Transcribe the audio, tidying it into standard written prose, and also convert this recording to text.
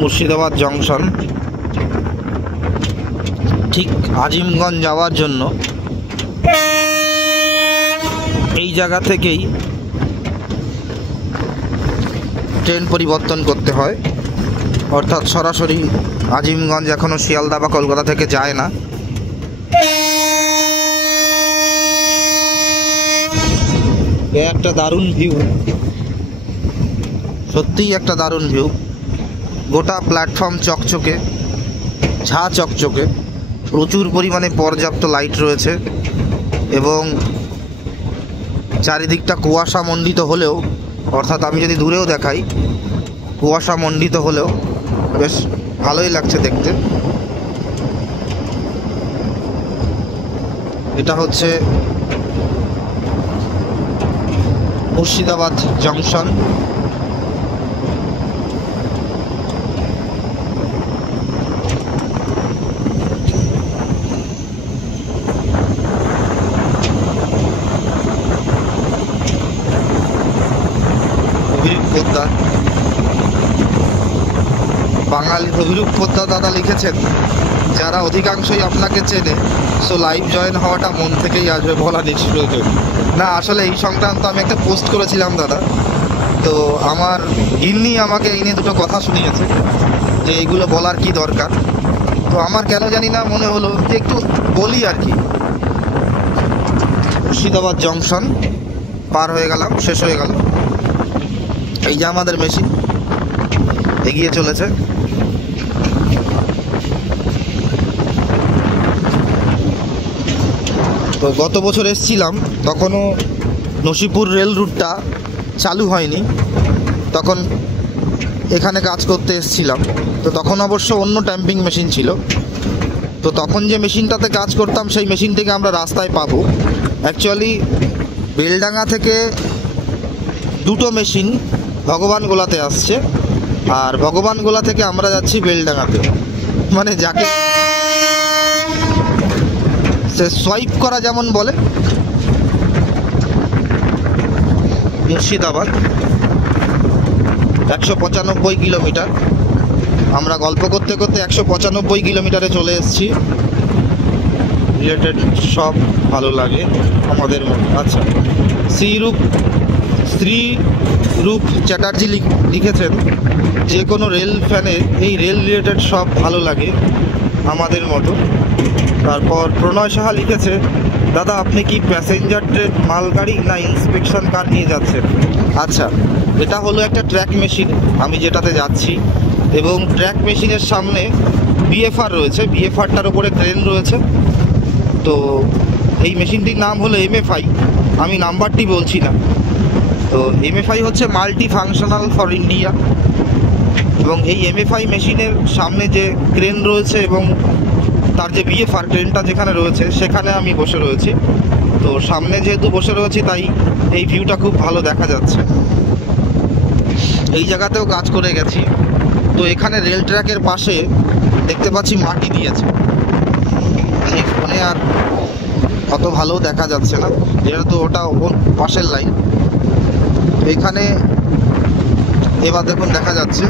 Murshidabad junction. ঠিক আজিমগঞ্জ যাওয়ার জন্য এই জায়গা থেকেই ট্রেন পরিবর্তন করতে হয়, অর্থাৎ সরাসরি আজিমগঞ্জ এখনও শিয়ালদা বা কলকাতা থেকে যায় না। একটা দারুণ ভিউ, সত্যিই একটা দারুণ ভিউ। গোটা প্ল্যাটফর্ম চকচকে, ঝা চকচকে, প্রচুর পরিমাণে পর্যাপ্ত লাইট রয়েছে এবং চারিদিকটা কুয়াশা মণ্ডিত হলেও, অর্থাৎ আমি যদি দূরেও দেখাই, কুয়াশা মণ্ডিত হলেও বেশ ভালোই লাগছে দেখতে। এটা হচ্ছে মুর্শিদাবাদ জংশন। বাঙালি অভিরূপ পোদ্দার দাদা লিখেছেন, যারা অধিকাংশই আপনাকে চেনে, সো লাইভ জয়েন হওয়াটা মন থেকেই আসবে বলা নিষ্প্রয়োজন। না, আসলে এই সংক্রান্ত আমি একটা পোস্ট করেছিলাম দাদা, তো আমার গিন্নি আমাকে এই নিয়ে দুটো কথা শুনিয়েছে যে এইগুলো বলার কি দরকার। তো আমার কেন জানি না মনে হলো যে একটু বলি আর কি। মুর্শিদাবাদ জংশন পার হয়ে গেলাম, শেষ হয়ে গেল। এই যে আমাদের মেশিন এগিয়ে চলেছে। তো গত বছর এসেছিলাম, তখনও নসিপুর রেল রুটটা চালু হয়নি, তখন এখানে কাজ করতে এসেছিলাম। তো তখন অবশ্য অন্য ট্যাম্পিং মেশিন ছিল। তো তখন যে মেশিনটাতে কাজ করতাম সেই মেশিনটাকে আমরা রাস্তায় পাবো। অ্যাকচুয়ালি বেলডাঙ্গা থেকে দুটো মেশিন ভগবানগোলাতে আসছে, আর ভগবানগোলা থেকে আমরা যাচ্ছি বেলডাঙ্গাতে। মানে যাকে সে সোয়াইপ করা যেমন বলে। মুর্শিদাবাদ 195 কিলোমিটার। আমরা গল্প করতে করতে 195 কিলোমিটারে চলে এসেছি। রিলেটেড সব ভালো লাগে আমাদের মনে। আচ্ছা, শ্রীরূপ চ্যাটার্জি লিখেছেন, যে কোনো রেল ফ্যানের এই রেল রিলেটেড সব ভালো লাগে আমাদের মতো। তারপর প্রণয় সাহা লিখেছে, দাদা আপনি কি প্যাসেঞ্জার ট্রেন, মালগাড়ি না ইন্সপেকশন কার নিয়ে যাচ্ছেন? আচ্ছা, এটা হলো একটা ট্র্যাক মেশিন আমি যেটাতে যাচ্ছি, এবং ট্র্যাক মেশিনের সামনে বিএফআর রয়েছে, বিএফআরটার উপরে ক্রেন রয়েছে। তো এই মেশিনটির নাম হলো এমএফআই, আমি নাম্বারটি বলছি না। তো এমএফআই হচ্ছে মাল্টি ফাংশনাল ফর ইন্ডিয়া, এবং এই এমএফআই মেশিনের সামনে যে ক্রেন রয়েছে এবং তার যে বিএফআর ক্রেনটা যেখানে রয়েছে সেখানে আমি বসে রয়েছি। তো সামনে যেহেতু বসে রয়েছি তাই এই ভিউটা খুব ভালো দেখা যাচ্ছে। এই জায়গাতেও কাজ করে গেছি। তো এখানে রেল ট্র্যাকের পাশে দেখতে পাচ্ছি মাটি দিয়েছে, এই ফোনে আর অত ভালো দেখা যাচ্ছে না যেহেতু ওটা পাশের লাইন। এখানে এবার দেখুন দেখা যাচ্ছে